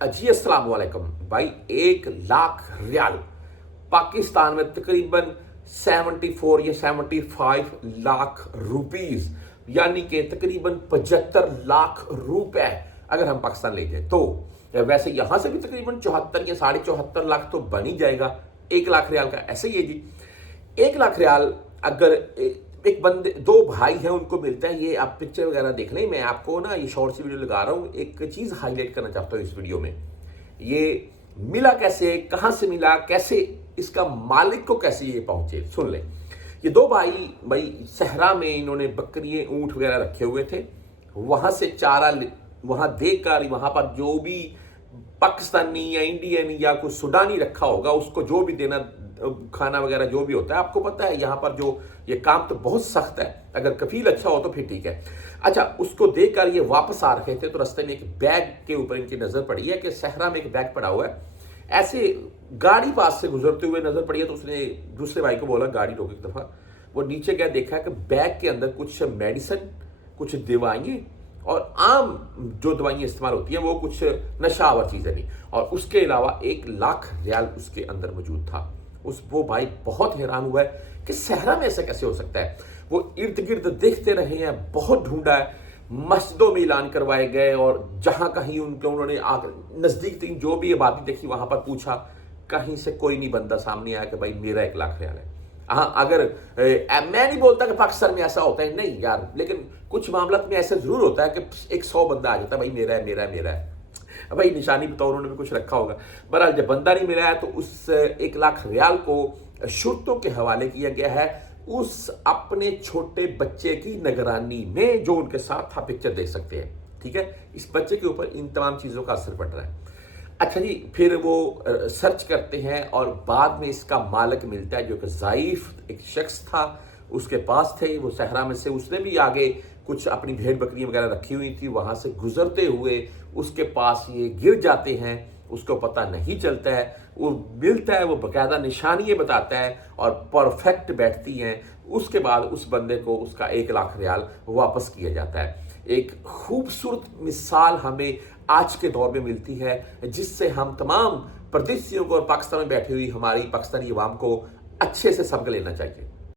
जी अस्सलाम वालेकुम भाई। 1 लाख रियाल पाकिस्तान में तकरीबन 74 या 75 लाख रुपीस, यानी कि तकरीबन 75 लाख रुपए अगर हम पाकिस्तान ले जाए तो वैसे यहां से भी तकरीबन 74 या 74.5 लाख तो बन ही जाएगा 1 लाख रियाल का। ऐसे ही है जी। 1 लाख रियाल अगर एक बंदे, दो भाई हैं, उनको मिलता है, ये आप पिक्चर वगैरह देख लें। मैं आपको ना ये शॉर्ट सी वीडियो लगा रहा हूँ, एक चीज़ हाईलाइट करना चाहता हूँ इस वीडियो में। ये मिला कैसे, कहाँ से मिला, कैसे इसका मालिक को कैसे ये पहुंचे, सुन लें। ये दो भाई सहरा में इन्होंने बकरियाँ ऊँट वगैरह रखे हुए थे। वहाँ से चारा वहाँ देकर वहाँ पर जो भी पाकिस्तानी या इंडियन या कोई सुडानी रखा होगा उसको जो भी देना, खाना वगैरह जो भी होता है, आपको पता है यहाँ पर जो ये काम तो बहुत सख्त है। अगर कफील अच्छा हो तो फिर ठीक है। अच्छा, उसको देकर ये वापस आ रहे थे तो रास्ते में एक बैग के ऊपर इनकी नजर पड़ी है कि सहरा में एक बैग पड़ा हुआ है। ऐसे गाड़ी पास से गुजरते हुए नजर पड़ी है तो उसने दूसरे भाई को बोला गाड़ी रोक एक दफा। वो नीचे गया, देखा कि बैग के अंदर कुछ मेडिसिन, कुछ दवाइयाँ और आम जो दवाइयाँ इस्तेमाल होती हैं वो कुछ नशावर चीज़ें नहीं, और उसके अलावा 1 लाख रियाल उसके अंदर मौजूद था। वो भाई बहुत हैरान हुआ है कि सहरा में ऐसा कैसे हो सकता है। वो इर्द गिर्द देखते रहे हैं, बहुत ढूंढा है, मस्जिदों में ऐलान करवाए गए और जहां कहीं उन्होंने नजदीक तीन जो भी आबादी देखी वहां पर पूछा, कहीं से कोई नहीं बंदा सामने आया कि भाई मेरा 1 लाख रियाल है। हाँ, अगर मैं नहीं बोलता कि पाकिस्तान में ऐसा होता है, नहीं यार, लेकिन कुछ मामला में ऐसा जरूर होता है कि 100 बंदा आ जाता है, भाई मेरा है मेरा है मेरा है। भाई निशानी बताओ, उन्होंने भी कुछ रखा होगा। बहरहाल जब बंदा नहीं मिला है तो उस 1 लाख रियाल को शुरतों के हवाले किया गया है, उस अपने छोटे बच्चे की निगरानी में जो उनके साथ था। पिक्चर देख सकते हैं, ठीक है। इस बच्चे के ऊपर इन तमाम चीज़ों का असर पड़ रहा है। अच्छा जी, फिर वो सर्च करते हैं और बाद में इसका मालिक मिलता है जो कि ज़ाइफ एक शख्स था, उसके पास थे। वो सहरा में से उसने भी आगे कुछ अपनी भेड़ बकरियां वगैरह रखी हुई थी, वहां से गुजरते हुए उसके पास ये गिर जाते हैं, उसको पता नहीं चलता है। वो मिलता है, वो बाकायदा निशानियाँ बताता है और परफेक्ट बैठती हैं। उसके बाद उस बंदे को उसका 1 लाख रियाल वापस किया जाता है। एक खूबसूरत मिसाल हमें आज के दौर में मिलती है, जिससे हम तमाम परदेशियों को और पाकिस्तान में बैठी हुई हमारी पाकिस्तानी अवाम को अच्छे से सबक लेना चाहिए।